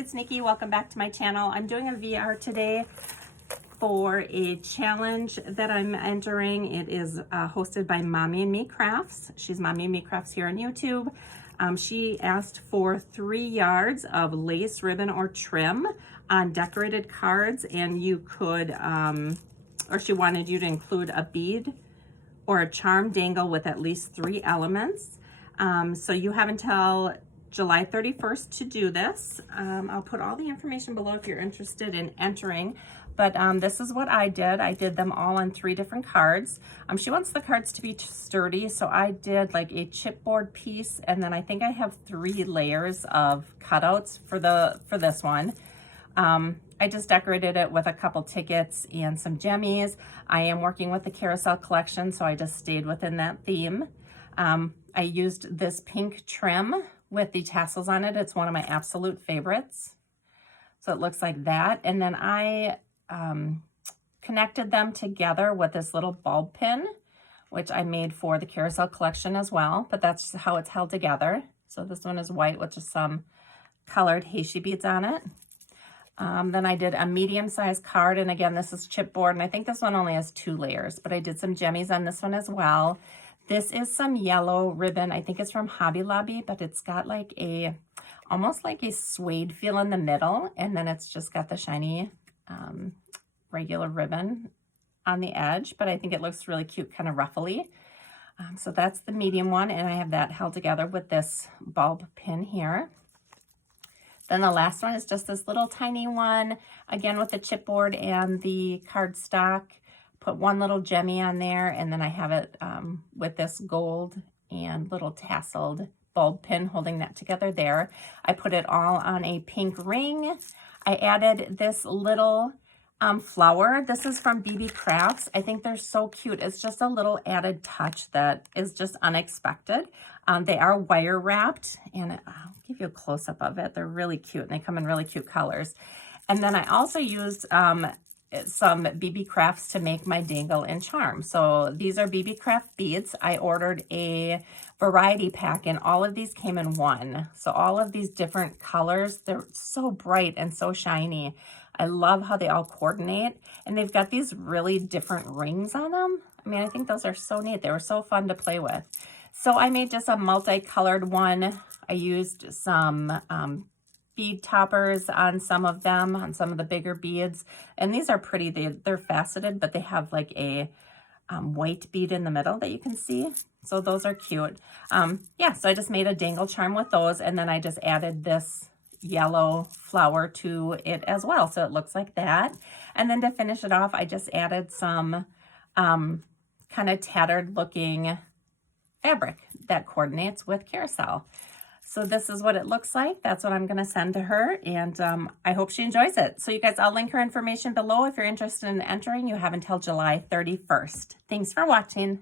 it's Nikki. Welcome back to my channel. I'm doing a VR today for a challenge that I'm entering. It is hosted by Mommynme Crafts. She's Mommynme Crafts here on YouTube. She asked for 3 yards of lace, ribbon, or trim on decorated cards, and you could, or she wanted you to include a bead or a charm dangle with at least 3 elements. So you have until July 31st to do this. I'll put all the information below if you're interested in entering, but this is what I did. I did them all on 3 different cards. She wants the cards to be sturdy, so I did like a chipboard piece, and then I think I have 3 layers of cutouts for this one. I just decorated it with a couple tickets and some jemmies. I am working with the carousel collection, so I just stayed within that theme. I used this pink trim with the tassels on it. It's one of my absolute favorites. So it looks like that. And then I connected them together with this little bulb pin, which I made for the carousel collection as well, but that's how it's held together. So this one is white with just some colored Heishi beads on it. Then I did a medium-sized card, and again, this is chipboard, and I think this one only has 2 layers, but I did some jemmies on this one as well. This is some yellow ribbon. I think it's from Hobby Lobby, but it's got like almost like a suede feel in the middle, and then it's just got the shiny regular ribbon on the edge, but I think it looks really cute, kind of ruffly. So that's the medium one, and I have that held together with this bulb pin here. Then the last one is just this little tiny one, again with the chipboard and the cardstock. Put one little jemmy on there, and then I have it with this gold and little tasseled bulb pin holding that together there. I put it all on a pink ring. I added this little flower. This is from BB Crafts. I think they're so cute. It's just a little added touch that is just unexpected. They are wire wrapped, and I'll give you a close-up of it. They're really cute, and they come in really cute colors. And then I also used some BB Crafts to make my dangle and charm. So these are BB Craft beads. I ordered a variety pack, and all of these came in one. So all of these different colors, they're so bright and so shiny. I love how they all coordinate, and they've got these really different rings on them. I mean, I think those are so neat. They were so fun to play with. So I made just a multicolored one. I used some bead toppers on some of them, on some of the bigger beads. And these are pretty. They're faceted, but they have like a white bead in the middle that you can see. So those are cute. Yeah, so I just made a dangle charm with those, and then I just added this yellow flower to it as well. So it looks like that. And then to finish it off, I just added some kind of tattered looking fabric that coordinates with carousel. So this is what it looks like. That's what I'm going to send to her, and I hope she enjoys it. So you guys, I'll link her information below if you're interested in entering. You have until July 31st. Thanks for watching.